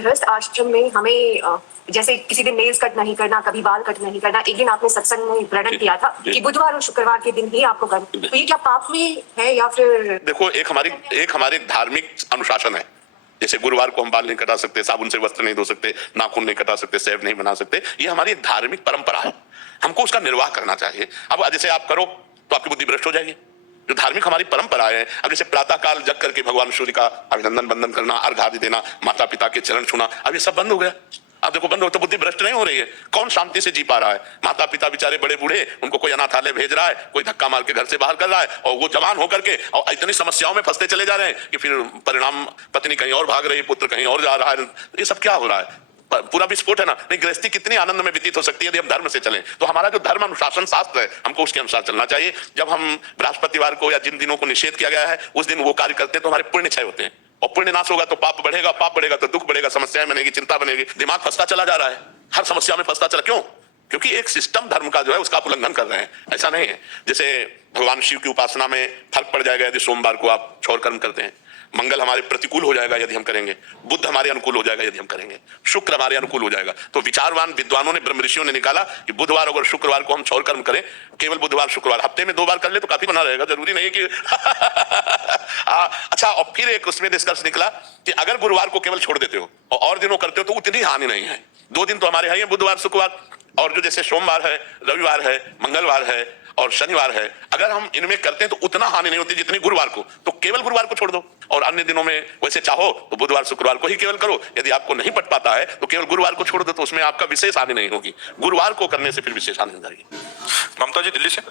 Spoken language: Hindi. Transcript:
गृहस्थ आश्रम में हमें जैसे किसी दिन नेल्स कट नहीं करना, कभी बाल कट नहीं करना। एक दिन आपने सत्संग में प्रण किया था कि बुधवार और शुक्रवार के दिन ही आपको करना, तो ये क्या पाप में है या फिर? देखो, एक हमारी धार्मिक अनुशासन है। जैसे गुरुवार को हम बाल नहीं कटा सकते, साबुन से वस्त्र नहीं धो सकते, नाखून नहीं कटा सकते, सेव नहीं बना सकते। ये हमारी धार्मिक परंपरा है, हमको उसका निर्वाह करना चाहिए। अब जैसे आप करो तो आपकी बुद्धि भ्रष्ट हो जाएगी। जो धार्मिक हमारी परंपरा है, अब जैसे प्रातः काल जग करके भगवान सूर्य का अभिनंदन वंदन करना, अर्घ आदि देना, माता पिता के चरण छूना, अब ये सब बंद हो गया। अब देखो बंद हो तो बुद्धि भ्रष्ट नहीं हो रही है। कौन शांति से जी पा रहा है? माता पिता बेचारे बड़े बूढ़े, उनको कोई अनाथालय भेज रहा है, कोई धक्का मार के घर से बाहर कर रहा है, और वो जवान होकर के और इतनी समस्याओं में फंसते चले जा रहे हैं कि फिर परिणाम पत्नी कहीं और भाग रही है, पुत्र कहीं और जा रहा है। ये सब क्या हो रहा है? पूरा विस्फोट है ना। नहीं, गृहस्थी कितनी आनंद में व्यतीत हो सकती है यदि हम धर्म से चलें। तो हमारा जो धर्म अनुशासन शास्त्र है, हमको उसके अनुसार चलना चाहिए। जब हम बृहस्पतिवार को या जिन दिनों को निषेध किया गया है उस दिन वो कार्य करते हैं तो हमारे पुण्य क्षय होते हैं, और पुण्य नाश होगा तो पाप बढ़ेगा, पाप बढ़ेगा तो दुख बढ़ेगा, समस्याएं बनेगी, चिंता बनेगी, दिमाग फंसता चला जा रहा है, हर समस्या में फंसता चला। क्यों? क्योंकि एक सिस्टम धर्म का जो है उसका आप उल्लंघन कर रहे हैं। ऐसा नहीं है। जैसे भगवान शिव की उपासना में फर्क पड़ जाएगा यदि सोमवार को आप क्षौर कर्म करते हैं, मंगल हमारे प्रतिकूल हो जाएगा यदि हम करेंगे, बुध हमारे अनुकूल हो जाएगा यदि हम करेंगे, शुक्र हमारे अनुकूल हो जाएगा। तो विचारवान विद्वानों ने, ब्रह्म ऋषियों ने निकाला कि बुधवार और शुक्रवार को हम क्षौर कर्म करें, केवल बुधवार शुक्रवार, हफ्ते में 2 बार कर ले तो काफी बना रहेगा, जरूरी नहीं कि अच्छा। और फिर एक उसमें निष्कर्ष निकला कि अगर गुरुवार को केवल छोड़ देते हो और दिनों करते हो तो उतनी हानि नहीं है। 2 दिन तो हमारे हैं बुधवार शुक्रवार, और जो जैसे सोमवार है, रविवार है, मंगलवार है और शनिवार है, अगर हम इनमें करते हैं तो उतना हानि नहीं होती जितनी गुरुवार को। तो केवल गुरुवार को छोड़ दो, और अन्य दिनों में वैसे चाहो तो बुधवार शुक्रवार को ही केवल करो। यदि आपको नहीं पट पाता है तो केवल गुरुवार को छोड़ दो, तो उसमें आपका विशेष हानि नहीं होगी। गुरुवार को करने से फिर विशेष हानि हो जाएगी। ममता जी दिल्ली से।